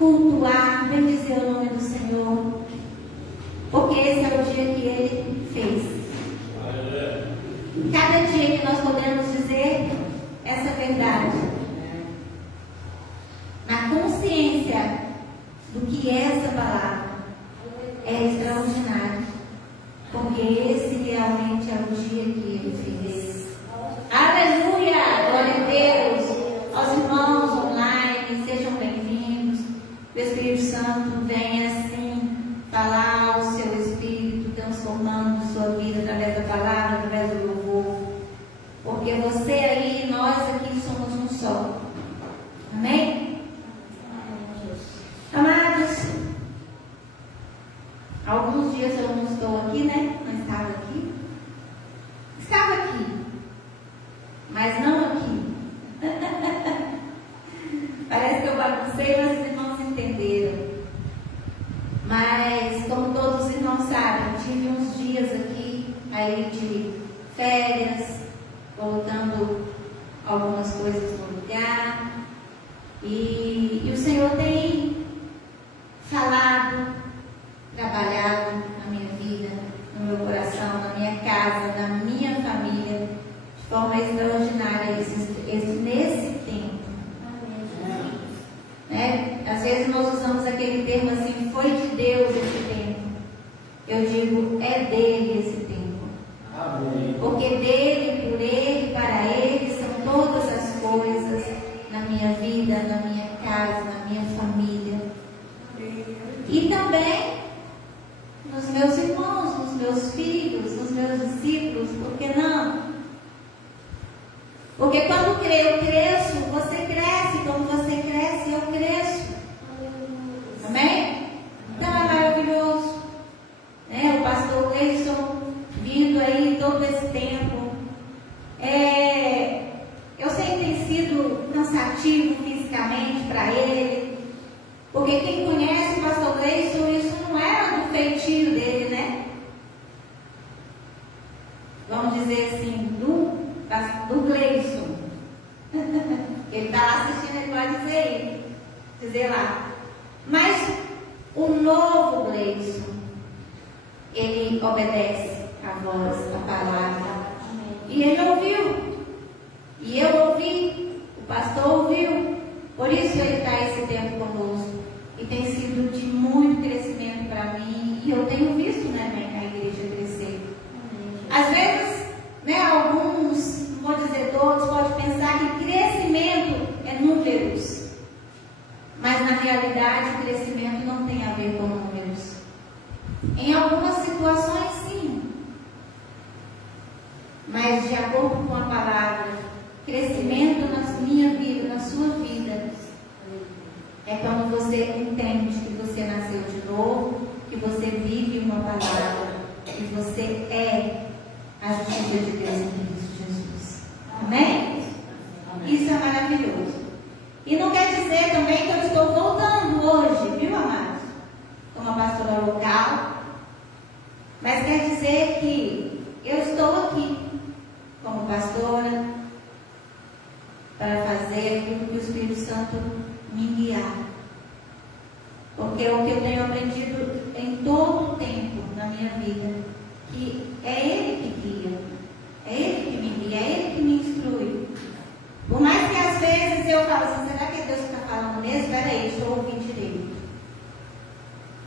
cultuar, bendizer o nome do Senhor, porque esse é o dia que Ele fez. Cada dia que nós podemos dizer essa verdade, na consciência do que é essa palavra, é extraordinário, porque esse realmente é o dia que Ele fez. Aleluia! Glória a Deus! Aos irmãos online, sejam bem-vindos. O Espírito Santo vem assim falar ao seu espírito, transformando sua vida através da palavra, através do louvor. Porque você aí e nós aqui somos um só. Amém? Amados, alguns dias eu não estou aqui, né? Não estava aqui. Estava aqui, mas não aqui. Parece que eu baguncei, mas os irmãos entenderam. Mas, como todos os irmãos sabem, tive uns dias aqui, aí de férias, colocando algumas coisas no lugar. E o Senhor tem falado, trabalhado na minha vida, no meu coração, na minha casa, na minha família, de forma extraordinária nesse tempo. Né? Às vezes nós usamos aquele termo assim, foi de Deus esse tempo. Eu digo, é dele esse tempo. Amém. Porque dele, por ele, para ele, são todas as coisas na minha vida, na minha casa, na minha família. E também nos meus irmãos, nos meus filhos, nos meus discípulos, por que não? Porque quando eu cresço, você cresce, quando você cresce, eu cresço. Amém? Então é maravilhoso. Né? O pastor Leison vindo aí todo esse tempo. Eu sei que tem sido cansativo fisicamente para ele. Porque quem conhece o pastor Gleison, isso não era do feitio dele, né? Vamos dizer assim, do Gleison. Ele está lá assistindo, ele vai dizer lá. Mas o novo Gleison, ele obedece a voz, a palavra. E ele ouviu. E eu ouvi, o pastor ouviu. Por isso ele está esse tempo conosco. E tem sido de muito crescimento para mim. E eu tenho visto, né, a igreja crescer. Às vezes, né, alguns, não vou dizer todos, podem pensar que crescimento é números. Mas na realidade o crescimento não tem a ver com números. Em algumas situações sim. Mas de acordo com a palavra, crescimento na minha vida, na sua vida, é quando você entende que você nasceu de novo, que você vive uma palavra, que você é a justiça de Deus em Cristo Jesus. Amém? Isso é maravilhoso. E não quer dizer também que eu estou voltando hoje, viu, amados? Como a pastora local. Mas quer dizer que eu estou aqui como pastora para fazer aquilo que o Espírito Santo me guiar. Porque é o que eu tenho aprendido em todo o tempo na minha vida, que é Ele que guia, é Ele que me guia, é Ele que me instrui. Por mais que às vezes eu falo assim, será que é Deus que está falando mesmo? Espera aí, deixa eu ouvir direito.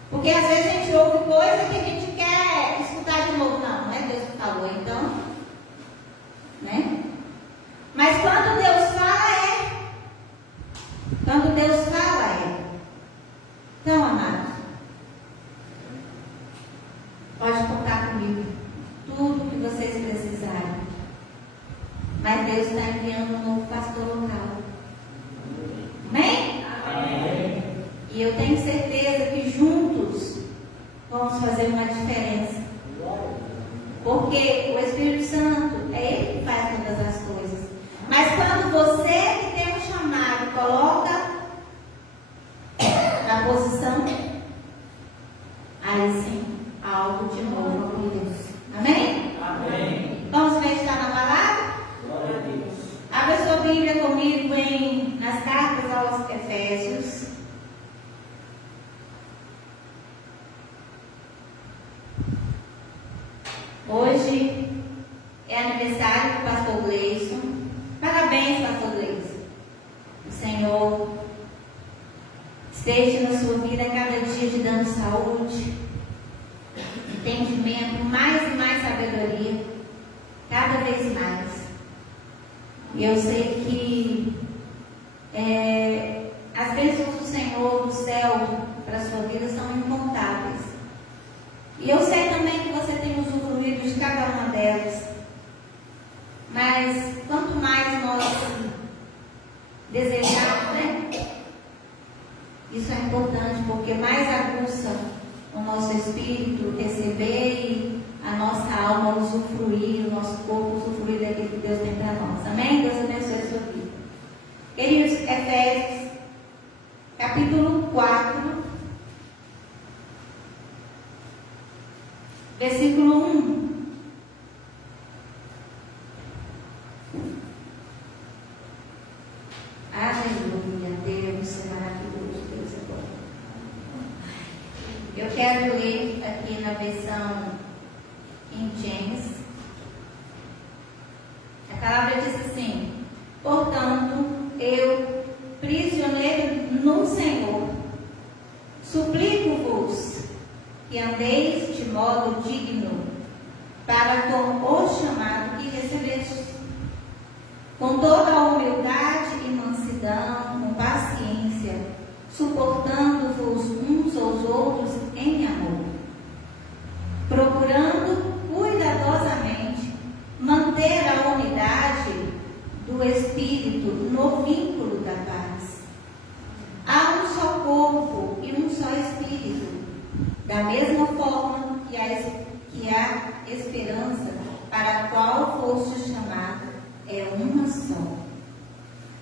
Porque às vezes a gente ouve coisa que a gente quer escutar de novo. Não é Deus que falou, então, né? Mas quando Deus fala, quando Deus fala, Então, amados, pode contar comigo, tudo que vocês precisarem. Mas Deus está enviando um novo pastor local. Amém? Amém. E eu tenho certeza que juntos vamos fazer uma diferença. Porque o Espírito Santo é Ele que faz todas as coisas. Mas quando você que tem um chamado coloca na posição, aí sim, algo de novo acontece. Amém? Amém. Vamos meditar na palavra? Glória a Deus. Abra sua Bíblia comigo nas cartas aos Efésios. esteja na sua vida cada dia te dando saúde, entendimento, mais e mais sabedoria, cada vez mais. E eu sei que as bênçãos do Senhor, do céu, para a sua vida são incontáveis. E eu sei também que você tem usufruído de cada uma delas. Mas quanto mais nós desejamos, né? Isso é importante, porque mais aguça o nosso espírito receber e a nossa alma usufruir, o nosso corpo usufruir daquilo que Deus tem para nós. Amém? Deus abençoe a sua vida. Queridos, Efésios, capítulo 4, versículo 1. Aleluia, Deus é maravilhoso, Deus é bom. Eu quero ler aqui na versão King James. A palavra diz assim: portanto, eu, prisioneiro no Senhor, suplico-vos que andeis de modo digno para com o chamado que recebestes, com toda a humildade e mansidão, com paciência, suportando-vos uns aos outros em amor, procurando cuidadosamente manter a unidade do Espírito no vínculo da paz. Há um só corpo e um só Espírito, da mesma forma que a esperança para a qual foste chamado é uma só.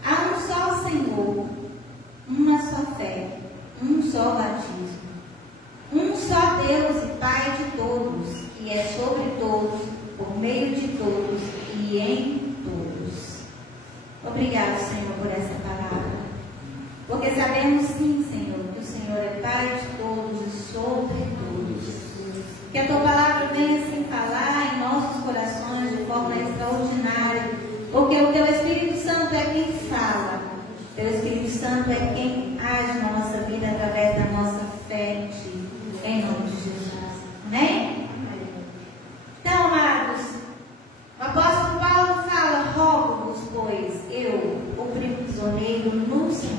Há um só Senhor, uma só fé, um só batismo, um só Deus e Pai de todos, que é sobre todos, por meio de todos e em todos. Obrigado, Senhor, por essa palavra, porque sabemos sim, Senhor, que o Senhor é Pai de todos e sobre todos. Que a Tua palavra venha assim falar em nossos corações de forma extraordinária, porque o Teu Espírito Santo é quem fala, o Teu Espírito Santo é quem age na nossa vida através da nossa fé em Ti, em nome de Jesus. Amém? Então, amados, o apóstolo Paulo fala: rogo-vos, pois, eu, o prisioneiro no Senhor.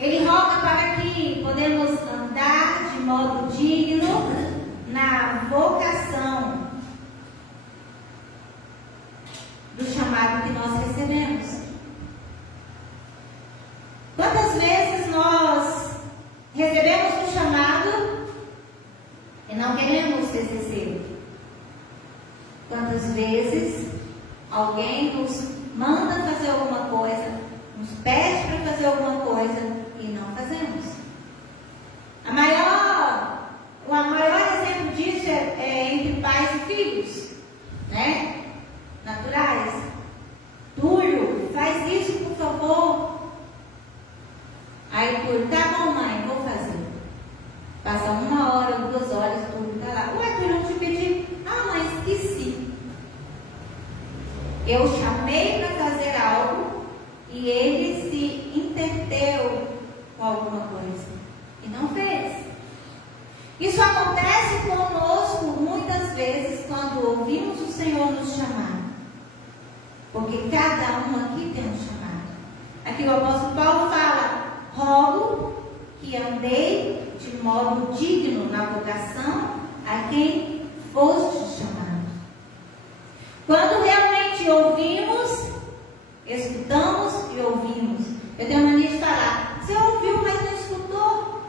Ele roga para que podemos andar de modo digno na vocação do chamado que nós recebemos. Quantas vezes nós recebemos um chamado e não queremos exercer? Quantas vezes alguém nos manda fazer alguma coisa, nos pede para fazer alguma coisa e não fazemos? O maior exemplo disso é entre pais e filhos, né? Naturais. Túlio, faz isso por favor. Aí Túlio, tá bom, mãe, vou fazer. Passa 1 hora, 2 horas, Túlio tá lá. Ué, Túlio, não te pedi. Ah, mãe, esqueci. Eu chamei para fazer algo e ele se entreteu com alguma coisa e não fez. Isso acontece conosco muitas vezes quando ouvimos o Senhor nos chamar, porque cada um aqui tem um chamado. Aqui o apóstolo Paulo fala: rogo que andei de modo digno na vocação a quem foste chamado. Quando realmente ouvimos, escutamos e ouvimos. Eu tenho mania de falar: você ouviu, mas não escutou.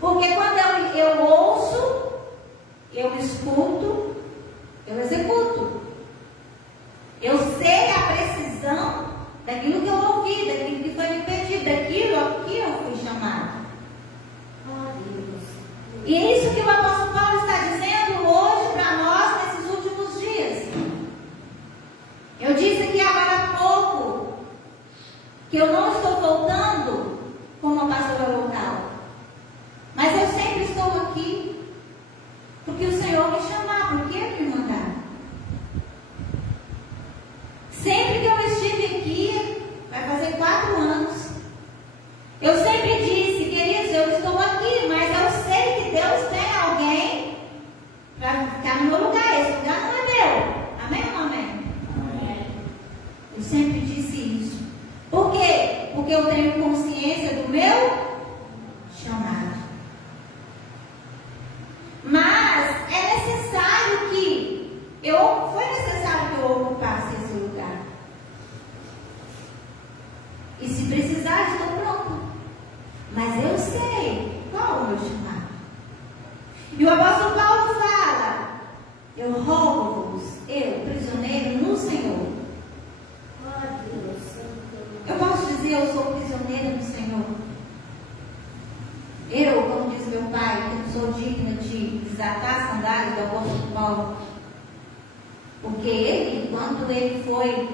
Porque quando eu ouço, eu escuto, eu executo. Eu sei a precisão daquilo que eu ouvi, daquilo que foi me pedido, daquilo a que eu fui chamado. E é isso que o apóstolo Paulo está dizendo hoje para nós nesses últimos dias. Eu disse aqui agora há pouco que eu não estou voltando como a pastora local, mas eu sempre estou aqui porque o Senhor me chamar, porque Ele me mandar. Sempre que eu estive aqui, vai fazer 4 anos, eu tenho consciência do meu chamado. Mas é necessário que foi necessário que eu ocupasse esse lugar. E se precisar, estou pronto. Mas eu sei qual é o meu chamado. E o apóstolo Paulo fala: eu rogo-vos, eu, prisioneiro no Senhor. Eu posso dizer, eu sou prisioneiro no Senhor. Eu, como diz meu pai, que não sou digna de desatar as sandálias do apóstolo Paulo. Porque ele, quando ele foi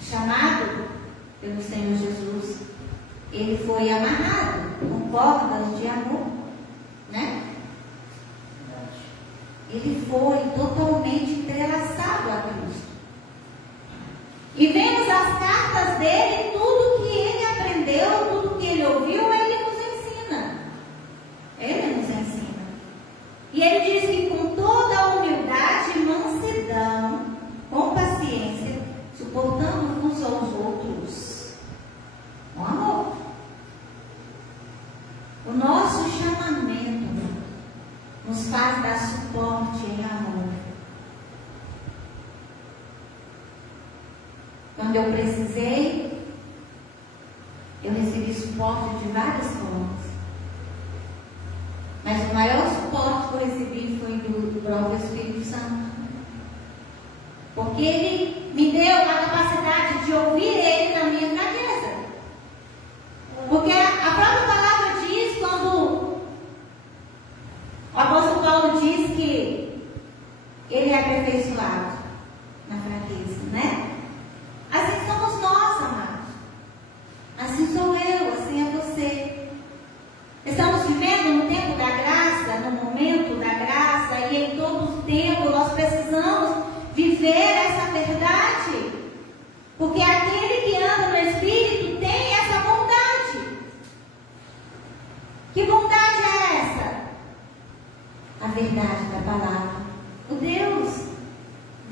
chamado pelo Senhor Jesus, ele foi amarrado com cordas de amor, né? Ele foi totalmente entrelaçado a Cristo. E vemos as cartas dele, tudo que ele aprendeu, tudo que ele ouviu, ele nos ensina. Ele nos ensina. E ele diz que com toda a humildade e mansidão, com paciência, suportando uns aos outros, com amor. O nosso chamamento nos faz dar suporte em amor. Quando eu precisei, eu recebi suporte de várias formas. Mas o maior suporte que eu recebi foi do próprio Espírito Santo. Porque ele me deu a capacidade de ouvir ele na minha fraqueza. Porque a própria palavra diz, quando o apóstolo Paulo diz que ele é aperfeiçoado na fraqueza, né? Assim somos nós, amados. Assim sou eu, assim é você. Estamos vivendo no tempo da graça, no momento da graça, e em todo o tempo nós precisamos viver essa verdade. Porque aquele que anda no Espírito tem essa bondade. Que bondade é essa? A verdade da palavra. O Deus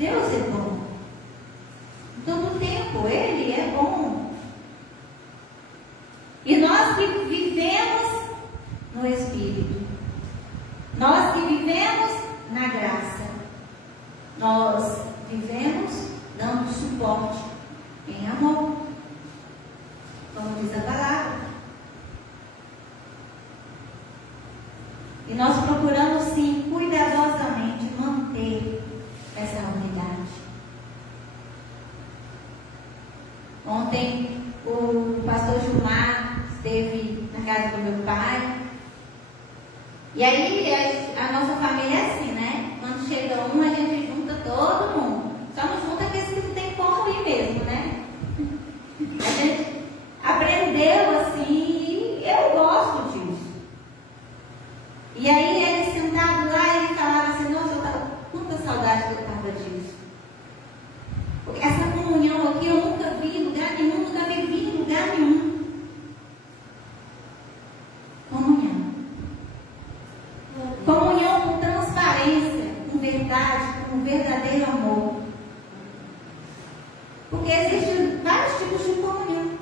é bom. Todo tempo Ele é bom. E nós que vivemos no Espírito, nós que vivemos na graça, nós vivemos dando suporte em amor, como diz a palavra. E nós procuramos sim cuidadosamente manter essa unidade. Ontem o pastor Gilmar esteve na casa do meu pai. E aí a nossa família é assim, né? Quando chega um, a gente junta todo mundo. Só não junta aqueles que não tem como ir mesmo, né? A gente aprendeu assim e eu gosto disso. E aí ele sentado lá, ele falava assim: nossa, eu estava com muita saudade que eu estava disso. Porque essa comunhão aqui eu nunca vi em lugar nenhum, nunca vivi em lugar nenhum. Comunhão. Comunhão com transparência, com verdade, com verdadeiro amor. Porque existem vários tipos de comunhão.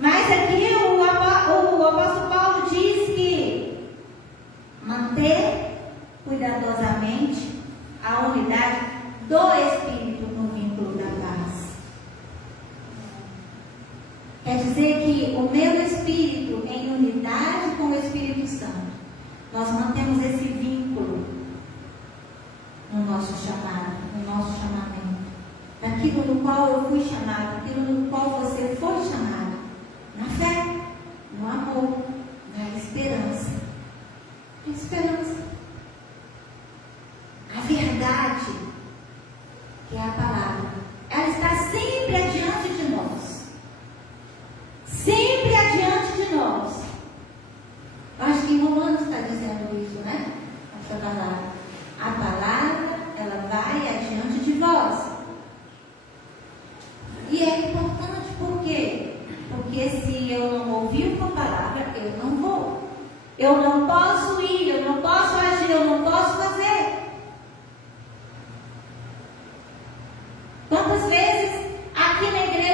Mas aqui o apóstolo Paulo diz que manter cuidadosamente a unidade do Espírito no vínculo da paz. Quer dizer que o meu espírito em unidade com o Espírito Santo, nós mantemos esse vínculo no nosso chamado, no nosso chamamento. Daquilo no qual eu fui chamado, aquilo no qual você foi chamado. Na fé, no amor, na esperança. A esperança. A verdade, que é a palavra, ela está sempre adiante de nós. Sempre adiante de nós. Eu acho que em Romanos está dizendo isso, né? Essa palavra. A palavra, ela vai adiante de vós. E é importante por quê? Porque se eu não ouvir uma palavra, eu não vou. Eu não posso ir, eu não posso agir, eu não posso fazer. Quantas vezes aqui na igreja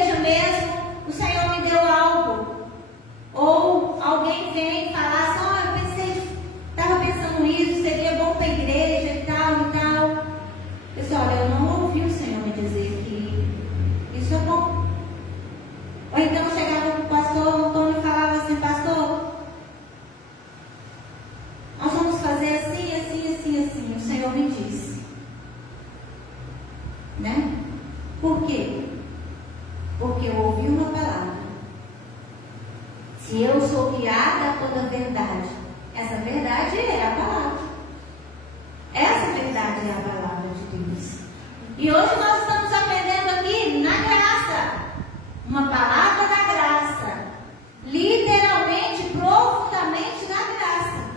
porque eu ouvi uma palavra. Se eu sou guiada a toda a verdade, essa verdade é a palavra. Essa verdade é a palavra de Deus. E hoje nós estamos aprendendo aqui na graça, uma palavra da graça, literalmente, profundamente na graça.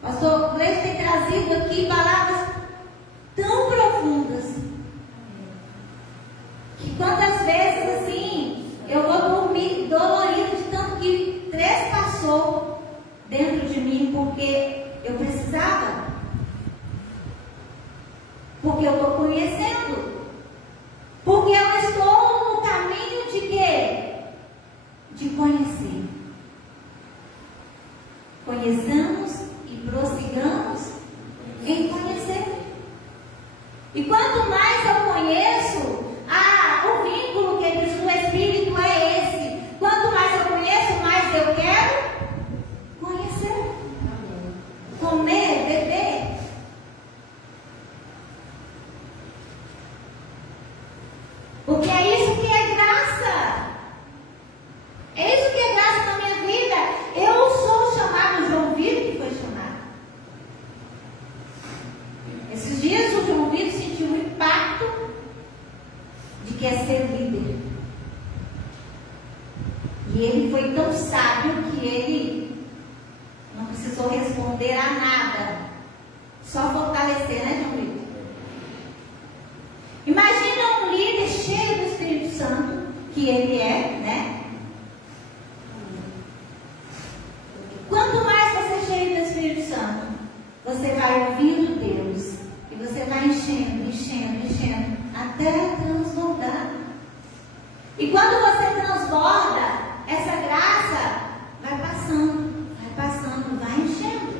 Pastor Cleiton tem trazido aqui palavras tão profundas que quantas vezes assim eu vou dormir dolorido de tanto que trespassou dentro de mim, porque eu precisava. Porque eu estou conhecendo. Porque eu estou no caminho de quê? De conhecer. Conheçamos e prossigamos em conhecer. E quanto mais eu conheço, o vínculo que diz no Espírito é esse. Quanto mais eu conheço, mais eu quero conhecer. Comer, beber. Porque é isso que é graça. É isso que é graça na minha vida. Eu sou chamado João Vitor, que foi chamado. Esses dias o João Vitor sentiu o impacto de que é ser líder. E ele foi tão sábio que ele não precisou responder a nada. Só fortalecer, né, João Vitor? Imagina um líder cheio do Espírito Santo, que ele é, né? Quanto mais você é cheio do Espírito Santo, você vai ouvindo Deus. E você vai enchendo, enchendo, enchendo, até transbordar. E quando você transborda, essa graça vai passando, vai enchendo.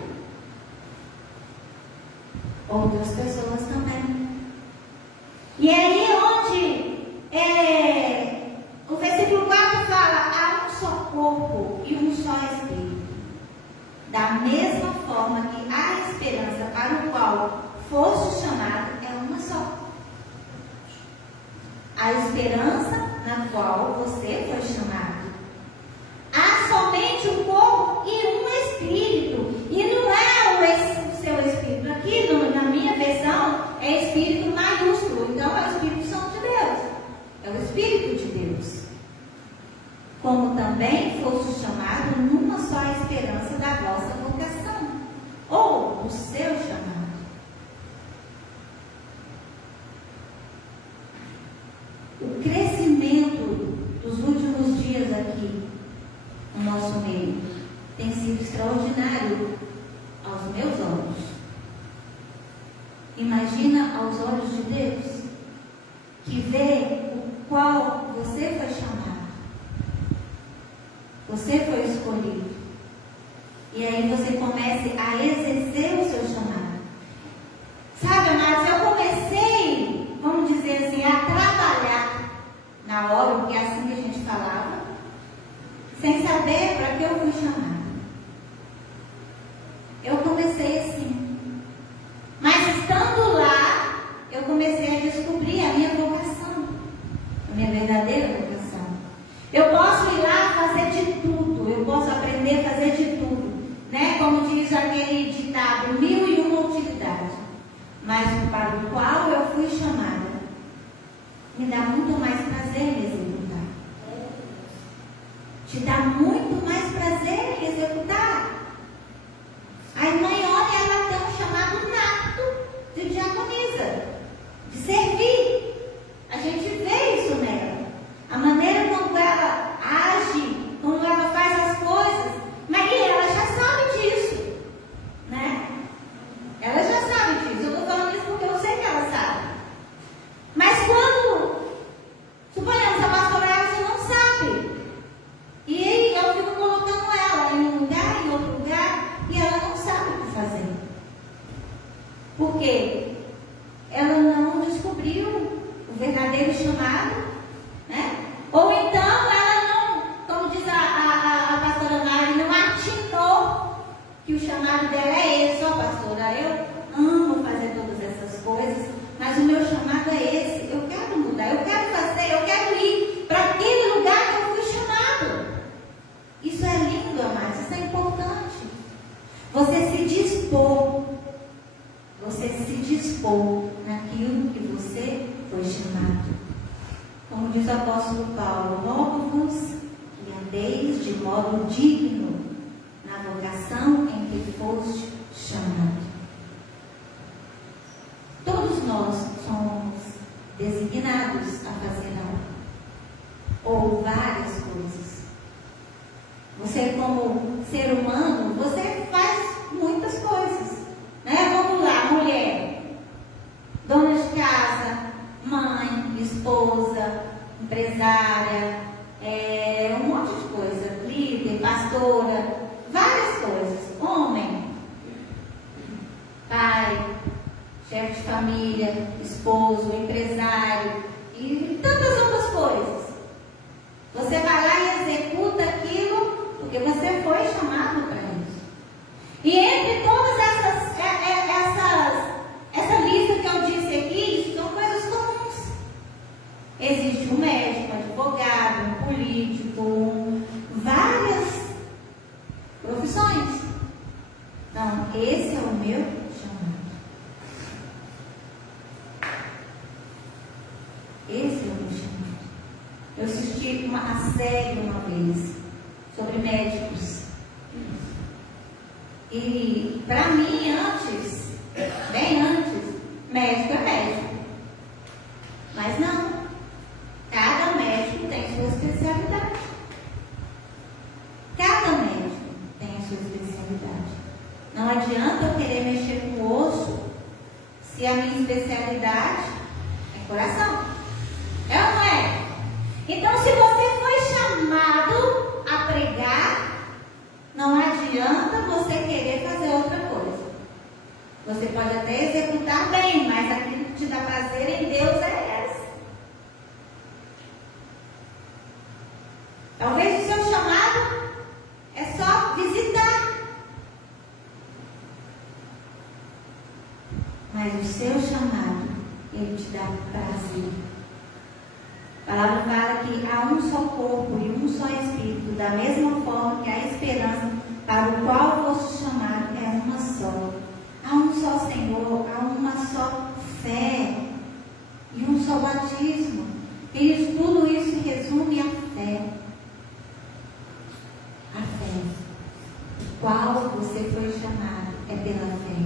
Outras pessoas também. E é aí onde o versículo 4 fala: há um só corpo e um só Espírito. Da mesma forma que a esperança para o qual foste chamado é uma só. A esperança na qual você foi chamado. Há somente um corpo e um Espírito. E não é o seu Espírito. Aqui na minha versão é Espírito maiúsculo. Então é o Espírito Santo de Deus. É o Espírito de Deus. Como também foste chamado numa só esperança da vossa vocação, ou do seu chamado. O crescimento dos últimos dias aqui no nosso meio tem sido extraordinário aos meus olhos. Imagina aos olhos de Deus, que vê o qual você foi chamado. Você foi escolhido. E aí você comece a exercer o seu chamado. Sabe, amados, eu comecei, vamos dizer assim, a trabalhar na obra, porque é assim que a gente falava, sem saber para que eu fui chamada. Eu comecei assim. Mas estando lá, eu comecei a descobrir a minha vocação, a minha verdadeira vocação. Eu posso ir lá fazer de tudo, eu posso aprender a fazer de tudo, né? Como diz aquele ditado, 1001 utilidades. Mas para o qual eu fui chamada, me dá muito mais prazer em executar. Te dá muito mais prazer em executar. A irmã Ione, ela tem um chamado nato de diaconisa, de servir. A gente vê isso nela. A maneira como ela age, como ela faz as coisas. Mas ela já sabe disso, né? Ela já sabe disso. Eu estou falando isso porque eu sei que ela sabe. Mas quando, suponhamos, a pastora Elsa não sabe. E eu Paulo: rogo-vos que andeis de modo digno na vocação em que foste chamado. Todos nós somos designados a fazer algo, ou várias coisas. Você, como ser humano, você faz muitas coisas, né? Vamos lá, mulher, dona de casa, mãe, esposa, empresária, um monte de coisa, líder, pastora, várias coisas. Homem, pai, chefe de família, esposo, empresário e tantas outras coisas. Você vai lá e executa aquilo porque você foi chamado para isso. E entre todas essa lista que eu disse aqui, são coisas comuns. Existe um médico, um advogado, um político, várias profissões. Então, esse é o meu chamado. Esse é o meu chamado. Eu assisti uma série uma vez sobre médicos. E para mim, antes, bem antes, médico é médico. Mas não. Cada médico tem sua especialidade. Cada médico tem a sua especialidade. Não adianta eu querer mexer com o osso se a minha especialidade é coração. É ou não é? Então, se você foi chamado a pregar, não adianta você querer fazer outra coisa. Você pode até executar bem, mas aquilo que te dá prazer em Deus é esse. Talvez o seu chamado é só visitar. Mas o seu chamado, ele te dá prazer. A palavra fala que há um só corpo e um só Espírito, da mesma forma que a esperança para o qual foste chamado é uma só. Há um só Senhor, há uma só fé e um só batismo. E tudo isso resume a fé. A fé. O qual você foi chamado é pela fé.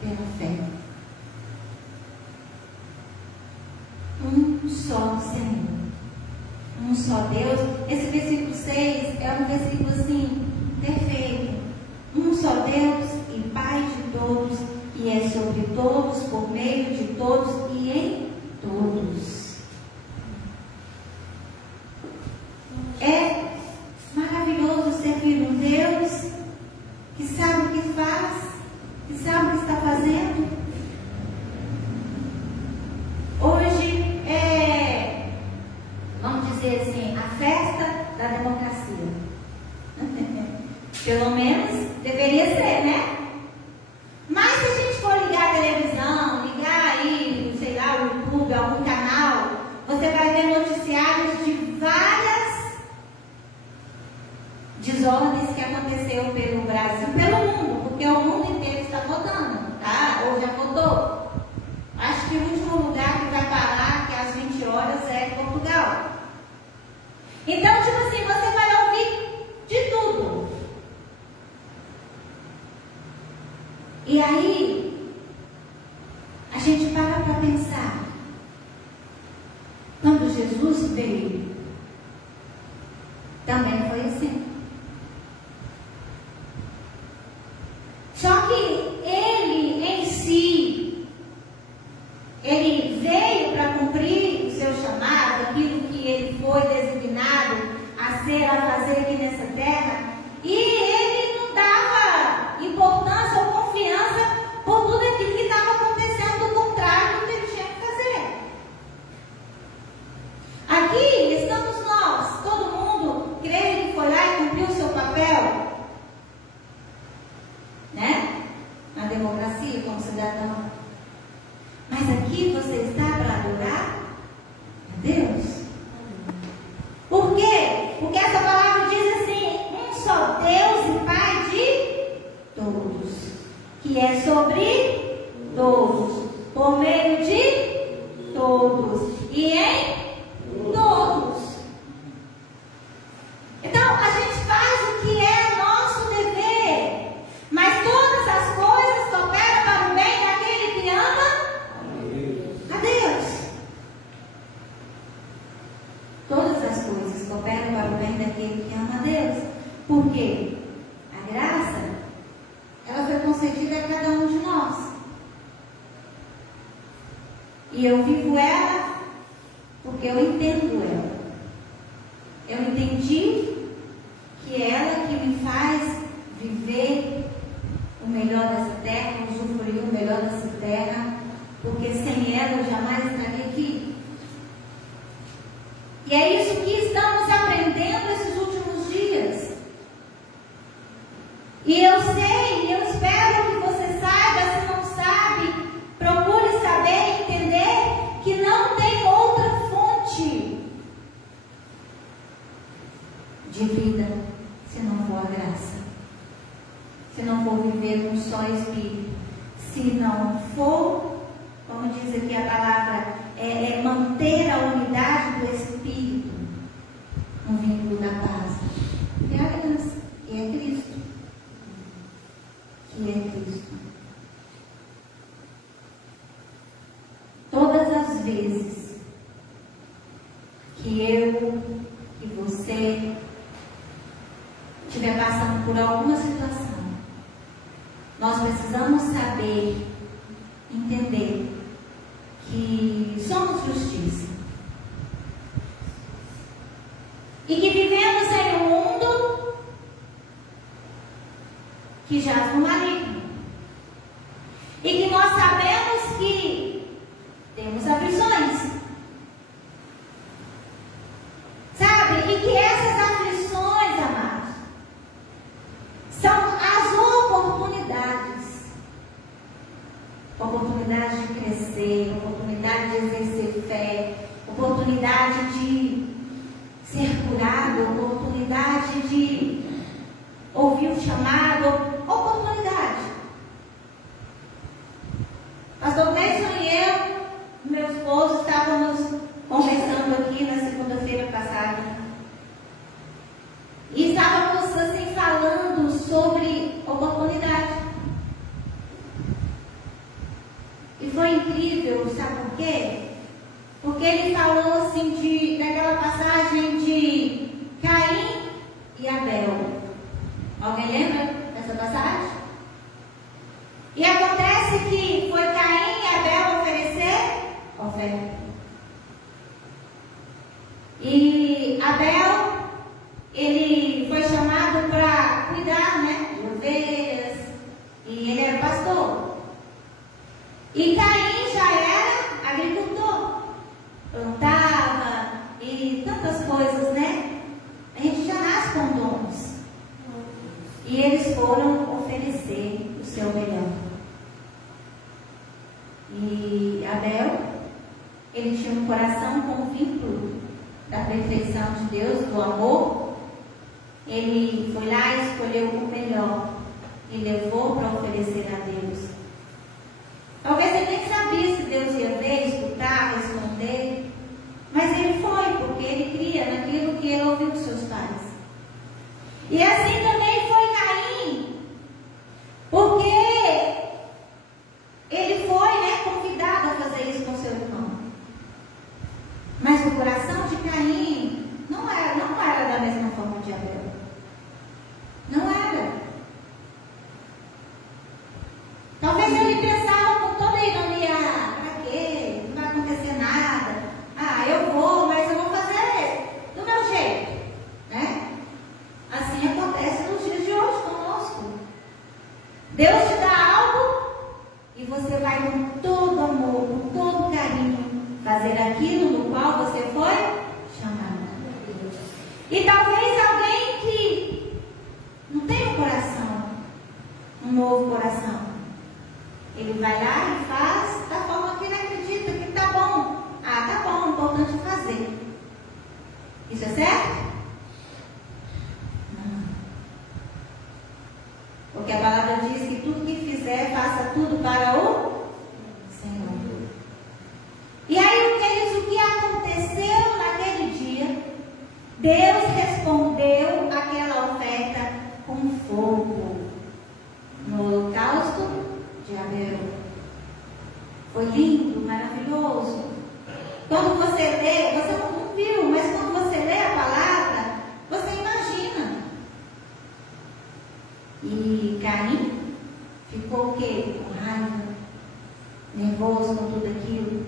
Pela fé. Um só Senhor, um só Deus. Esse versículo 6 é um versículo assim, perfeito. Um só Deus e Pai de todos, que é sobre todos, por meio de todos e em todos. É maravilhoso servir um Deus que sabe o que faz, que sabe o que está fazendo. Hoje vamos dizer assim, a festa da democracia. Pelo menos deveria ser, né? Mas se a gente for ligar a televisão, ligar aí, sei lá, o YouTube, algum canal, você vai ver noticiários de várias desordens que aconteceu pelo Brasil, pelo mundo, porque o mundo inteiro está votando, tá? Ou já votou. Acho que o último lugar que vai parar, que é às 20 horas, é Portugal. Então, tipo assim, você vai ouvir de tudo. E aí, a gente para pensar. Quando Jesus veio, também foi assim. Só que ele em si, ele veio para cumprir o seu chamado, aquilo que ele foi designado a ser, a fazer aqui nessa terra, e ele não dava importância ou confiança por tudo aquilo que estava acontecendo, do contrário do que ele tinha que fazer. Aqui estamos nós, todo mundo, creio que foi lá e cumpriu o seu papel, né? Na democracia, como cidadão. Mas aqui você está para adorar a Deus. Por quê? Porque essa palavra diz assim: um só Deus e Pai de todos, que é sobre todos, por meio de todos e em todos. Então, a gente faz o que é nosso dever, mas todas as coisas cooperam para o bem daquele que ama a Deus. Todas as coisas cooperam para o bem daquele que ama a Deus. Por quê? A graça, ela foi concedida a cada um de nós. E eu vivo ela porque eu entendo ela. Eu entendi que é ela que me faz viver o melhor dessa terra, usufruir o melhor dessa terra, porque sem ela eu jamais estaria aqui. E é isso que estamos aprendendo esses últimos dias. E eu sei, eu espero que você saiba, se não sabe, procure saber e entender que não tem outra fonte de vida se não for a graça. Se não for viver um só Espírito. Se não for, como diz aqui a palavra, manter a unidade do Espírito no vínculo da paz. É a graça, que é Cristo. Que é Cristo. Todas as vezes que eu e você estiver passando por alguma situação, nós precisamos saber, entender que somos justiça. E que vivemos em um mundo que jaz no maligno. E que nós sabemos que temos aflições. Sabe? E que essas aflições, amados, são as oportunidades. Oportunidade de crescer, oportunidade de exercer fé, oportunidade de ser curado, oportunidade de ouvir o chamado, oportunidade. Pastor Gleison e eu, meu esposo, estávamos conversando aqui na segunda-feira passada. E estávamos assim falando sobre oportunidade. E foi incrível, sabe por quê? Porque ele falou assim daquela passagem de Caim e Abel. Alguém lembra dessa passagem? E acontece que foi Caim e Abel oferecer oferta. E Abel, ele foi chamado para cuidar, né, de ovelhas, e ele era pastor. E Caim já era agricultor, plantava e tantas coisas, né? A gente já nasce com dons. E eles foram oferecer o seu melhor. E Abel, ele tinha um coração com o vínculo da perfeição de Deus, do amor. Ele foi lá e escolheu o melhor e levou para oferecer a Deus. Talvez ele nem sabia se Deus ia ver, escutar, responder, mas ele foi, porque ele cria naquilo que ele ouviu dos seus pais. E assim também foi Caim, porque ele foi, convidado a fazer isso com seu irmão. Mas o coração de Caim não era da mesma forma de Abel. Não era. Talvez ele pensava com toda a ironia: para quê? Não vai acontecer nada. Eu vou, mas eu vou fazer do meu jeito, né? Assim acontece nos dias de hoje conosco. Deus te dá algo e você vai com todo amor, com todo carinho fazer aquilo no qual você foi chamado. E talvez alguém que não tem um coração, um novo coração, ele vai lá e faz da forma que ele acredita que tá bom. Tá bom, é importante fazer. Isso é certo? Não. Porque a palavra diz que tudo que fizer, faça tudo para o Senhor. E aí, o que aconteceu? Deus respondeu aquela oferta com fogo no holocausto de Abel. Foi lindo, maravilhoso. Quando você lê, você não viu, mas quando você lê a palavra, você imagina. E Caim ficou o quê? Com raiva, nervoso com tudo aquilo.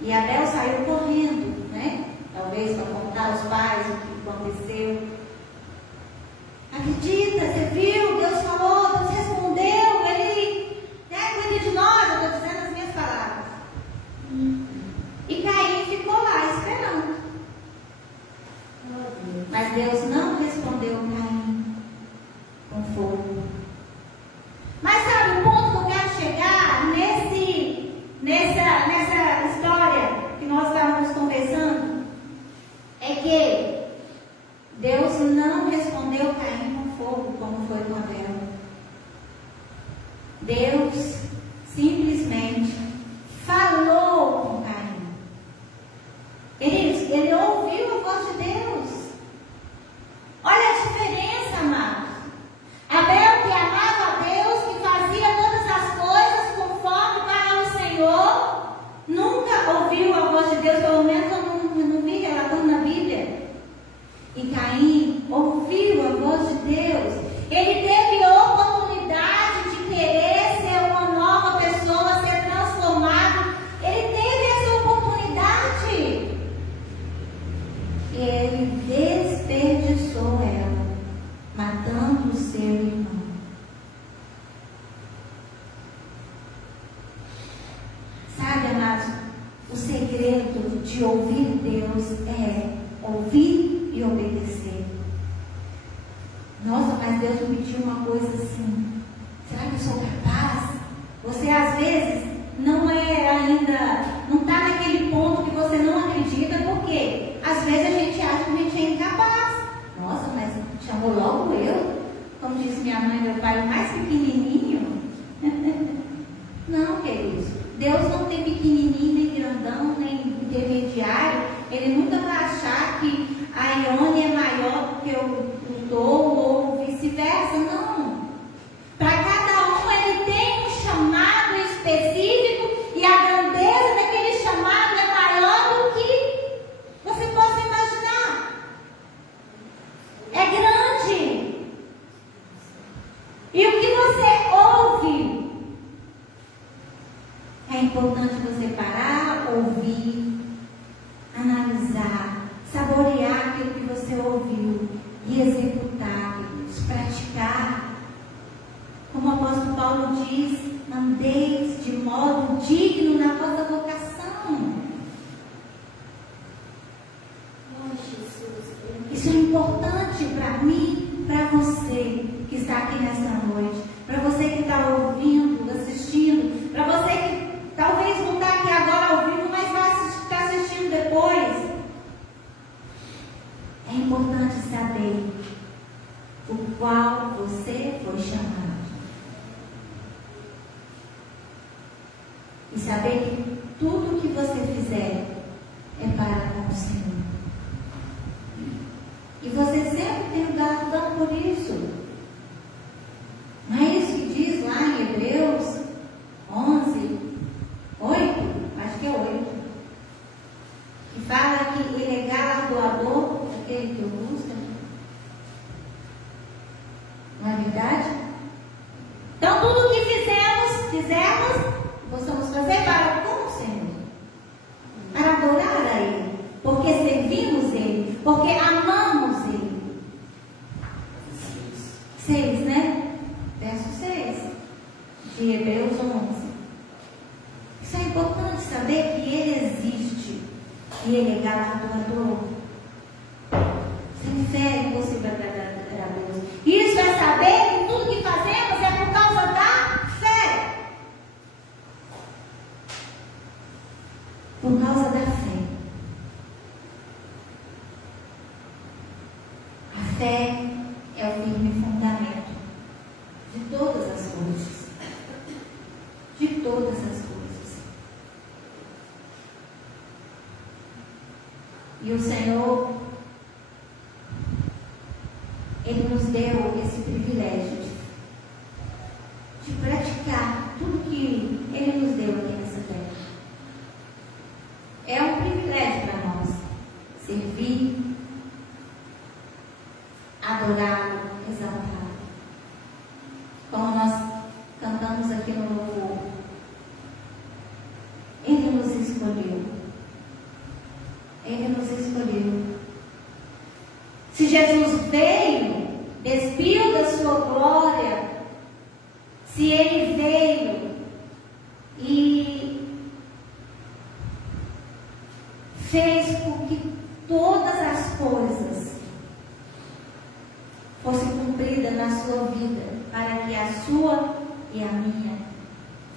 E Abel saiu correndo, né? Talvez para contar aos pais o que aconteceu. Acredita, você viu? Deus falou, Deus respondeu, Ele cuida de nós. Eu estou dizendo as minhas palavras. E Caim ficou lá esperando. Mas Deus não respondeu Caim com fogo. Mas sabe o ponto que eu quero chegar nessa história que nós estávamos conversando? É que Deus não respondeu Caim com fogo, como foi com Abel. Deus simplesmente falou com Caim. Ele ouviu a voz de Deus. Olha a diferença, amados. Abel, que amava a Deus, que fazia todas as coisas conforme para o Senhor, nunca ouviu a voz de Deus, pelo menos eu não vi relatando na Bíblia. E Caim ouviu a voz de Deus. Ele teve a oportunidade de querer ser uma nova pessoa, ser transformado. Ele teve essa oportunidade. E ele desperdiçou ela, matando o seu irmão. Sabe, amados, o segredo de ouvir Deus é ouvir e obedecer. Nossa, mas Deus me pediu uma coisa assim. Será que eu sou capaz? Você às vezes não é ainda, não está naquele ponto que você não acredita, porque às vezes a gente acha que a gente é incapaz. Nossa, mas chamou logo eu? Como disse minha mãe e meu pai, o mais pequenininho? Não, queridos. Deus não tem pequenininho, nem grandão, nem intermediário. Ele nunca vai achar que a Ione é maior do que o Dou ou vice-versa. Não. Para cada um ele tem um chamado específico e a grandeza daquele chamado é maior do que você possa imaginar. É grande. E o que você ouve? É importante você parar, ouvir, analisar, saborear aquilo que você ouviu e executar, praticar. Como o apóstolo Paulo diz, andeis de modo digno na vossa vocação. Isso é importante para mim, para você que está aqui nesta noite, para você que está ouvindo, assistindo, para você que talvez não está aqui agora ao vivo, mas vai estar assistindo depois. É importante saber o qual você foi chamado. E saber que tudo que você fizer é para com o Senhor. E você sempre tem gratidão por isso. Não é isso que diz lá em Hebreus 11, 8? Acho que é 8. Que fala que ele é galardoador daquele que o busca. Não é verdade? Então tudo o que fizemos, possamos fazer para com o Senhor. Para adorar a Ele. Porque servimos Ele. Porque amamos Ele. 6, né? Verso 6 de Hebreus 11. Isso é importante saber que Ele existe. E Ele é galardoador. Sem fé você vai agradar a Deus. Isso é saber que tudo que fazemos é por causa da fé. Por causa da fé. A fé é o firme fundamento de todas as coisas. De todas as coisas. E o Senhor, Ele nos deu esse privilégio de praticar tudo que Ele nos deu aqui nessa terra. É um privilégio para nós servir, adorá-lo, exaltá-lo. Como nós cantamos aqui no louvor, Ele nos escolheu. Ele nos escolheu. Se Jesus veio, despiu da sua glória, se Ele veio e fez com que todas as coisas fossem cumpridas na sua vida, para que a sua e a minha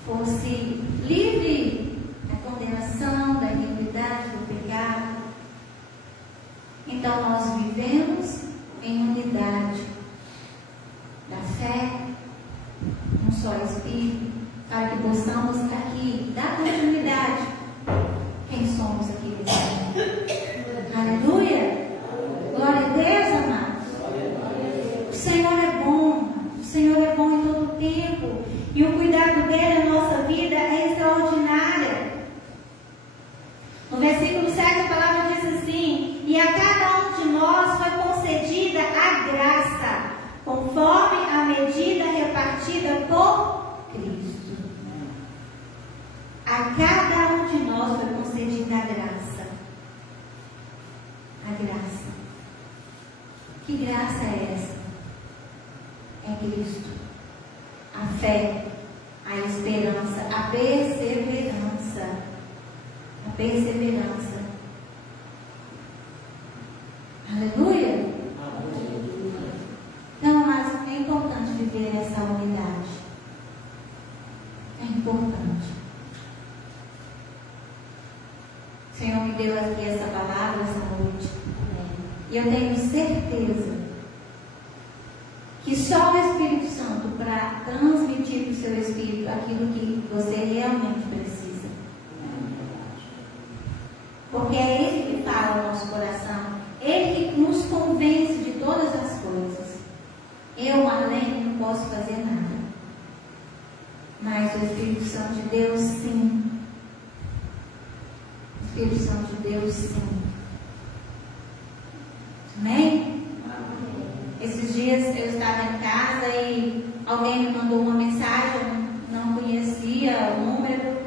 fosse livre da condenação, da iniquidade, do pecado. Então nós vivemos em unidade da fé, um só Espírito, para que possamos aqui dar continuidade quem somos aqui nesse mundo. Aleluia! Glória a Deus, amados. O Senhor é bom. O Senhor é bom em todo o tempo. E o cuidado dele na nossa vida é extraordinário. No versículo 7 a palavra diz assim: e a cada um de nós foi concedida a graça, conforme a medida repartida por Cristo. A cada um de nós foi concedida a graça. A graça. Que graça é essa? É Cristo. A fé, a esperança, a perseverança. A perseverança. Aleluia! Então, mas é importante viver essa unidade. É importante. O Senhor me deu aqui essa palavra essa noite. E eu tenho certeza que só o Espírito Santo para transmitir para o seu Espírito aquilo que você realmente precisa. Porque é Ele que fala no nosso coração. Ele que nos convence de todas as coisas. Eu, Marlene, não posso fazer nada. Mas o Espírito Santo de Deus, sim. O Espírito Santo de Deus, sim. Amém? Esses dias eu estava em casa e alguém me mandou uma mensagem, eu não conhecia o número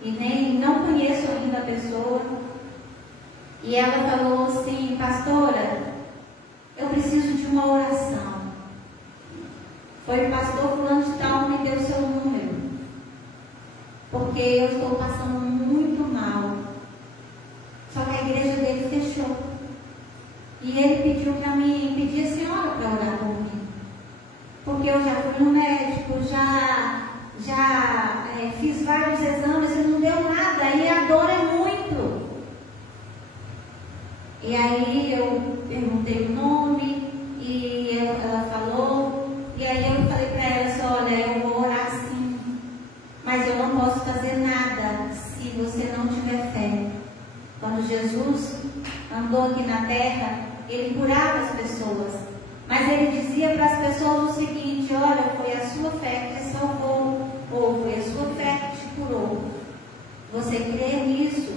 e nem não conheço ainda a pessoa. E ela falou assim: pastora, eu preciso de uma oração. Foi o pastor fulano de tal que me deu o seu número, porque eu estou passando muito mal. Só que a igreja dele fechou. E ele pediu para mim, pedir a senhora para orar por mim. Porque eu já fui no médico, já fiz vários exames e não deu nada. E a dor é muito. E aí eu perguntei o nome e ela falou. E aí eu falei para ela assim: olha, eu vou orar sim, mas eu não posso fazer nada se você não tiver fé. Quando Jesus andou aqui na terra, Ele curava as pessoas, mas Ele dizia para as pessoas o seguinte: olha, foi a sua fé que te salvou, ou foi a sua fé que te curou. Você crê nisso?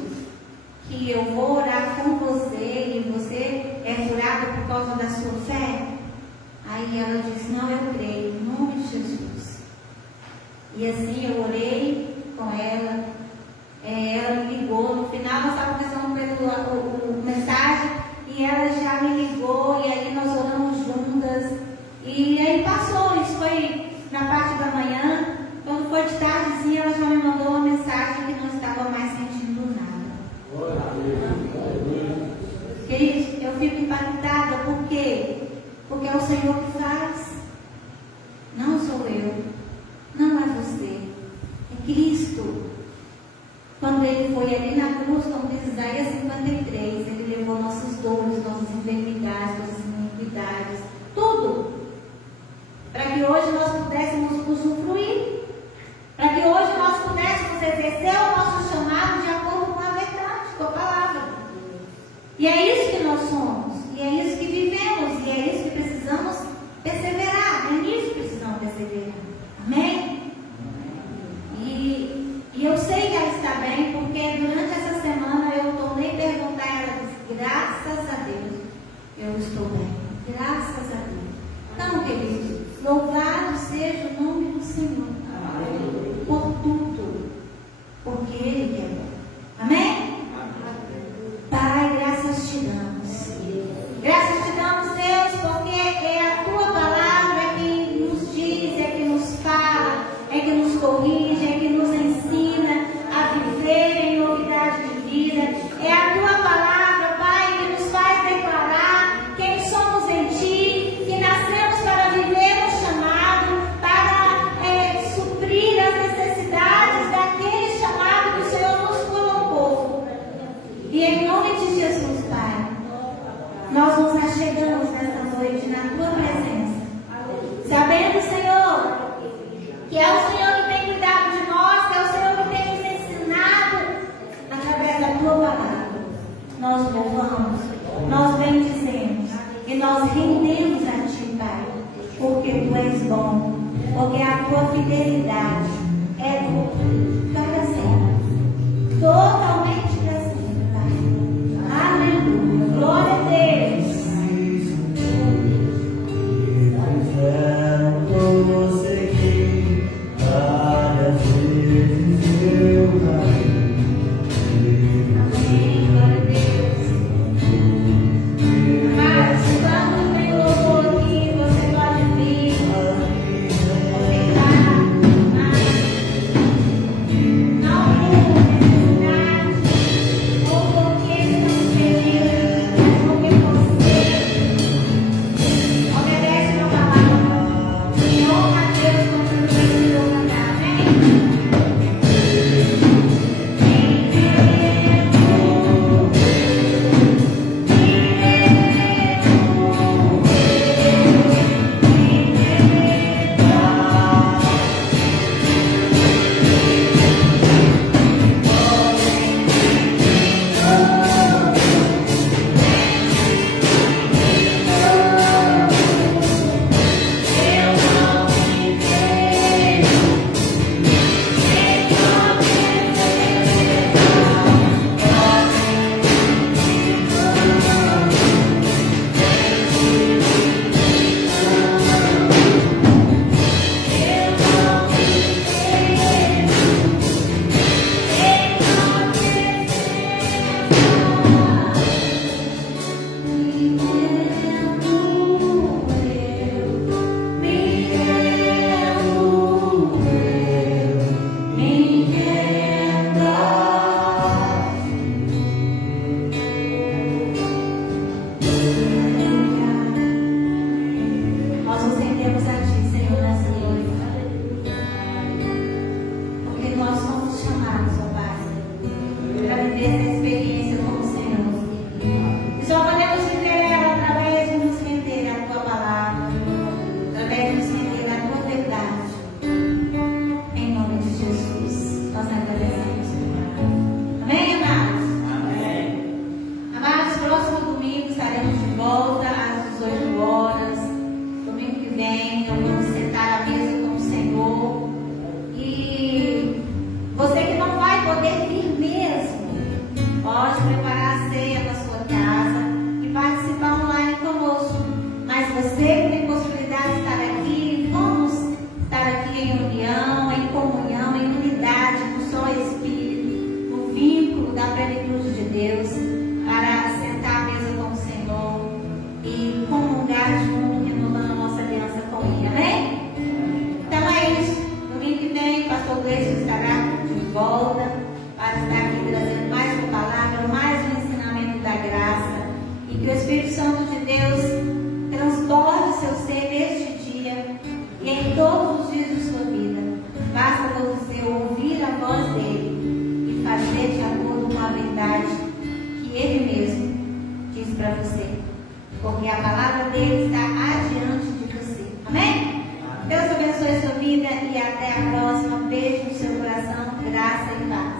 Que eu vou orar com você e você é curado por causa da sua fé? Aí ela disse: não, eu creio, em nome de Jesus. E assim eu orei com ela. Ela me ligou, no final nós estávamos conversando pelo mensagem, e ela já me ligou, e aí nós oramos juntas, e aí passou, isso foi na parte da manhã. Quando foi de tardezinha, ela já me mandou uma mensagem que não estava mais sentindo nada. Queridos, eu fico impactada, por quê? Porque é o Senhor que faz, não sou eu, não é você, é Cristo. Quando Ele foi ali na cruz, como diz Isaías 53, Ele levou nossas dores, nossas enfermidades, nossas iniquidades, tudo, para que hoje nós pudéssemos usufruir, para que hoje nós pudéssemos exercer o nosso chamado de acordo com a verdade, com a palavra. E E é isso que nós somos, e é isso que vivemos, e é isso que precisamos perseverar, é nisso que precisamos perseverar. Amém? E eu sei que ela está bem, porque durante essa semana eu tornei perguntar a ela, disse, graças a Deus, eu estou bem, graças a Deus. Então, queridos, louvado seja o nome do Senhor, por tudo, porque Ele é bom. Amém? Pai, graças te damos. Graças te damos, Deus, porque é a tua palavra que nos diz, é que nos fala, é que nos corrige, é que nos ensina a viver em novidade de vida. É a tua palavra, Pai, que nos faz declarar quem somos em ti, que nascemos para viver o chamado, para suprir as necessidades daquele chamado que o Senhor nos colocou. E em nome de Jesus, Pai, nós nos achegamos nessa noite na tua presença, sabendo, Senhor, que é o Senhor que tem cuidado de nós, que é o Senhor que tem nos ensinado através da tua palavra. Nós louvamos, nós bendizemos e nós rendemos a ti, Pai, porque tu és bom, porque a tua fidelidade é para sempre, totalmente para sempre, Pai. Aleluia, glória a Deus. Porque a palavra dele está adiante de você. Amém? Deus abençoe a sua vida e até a próxima. Beijo no seu coração, graça e paz.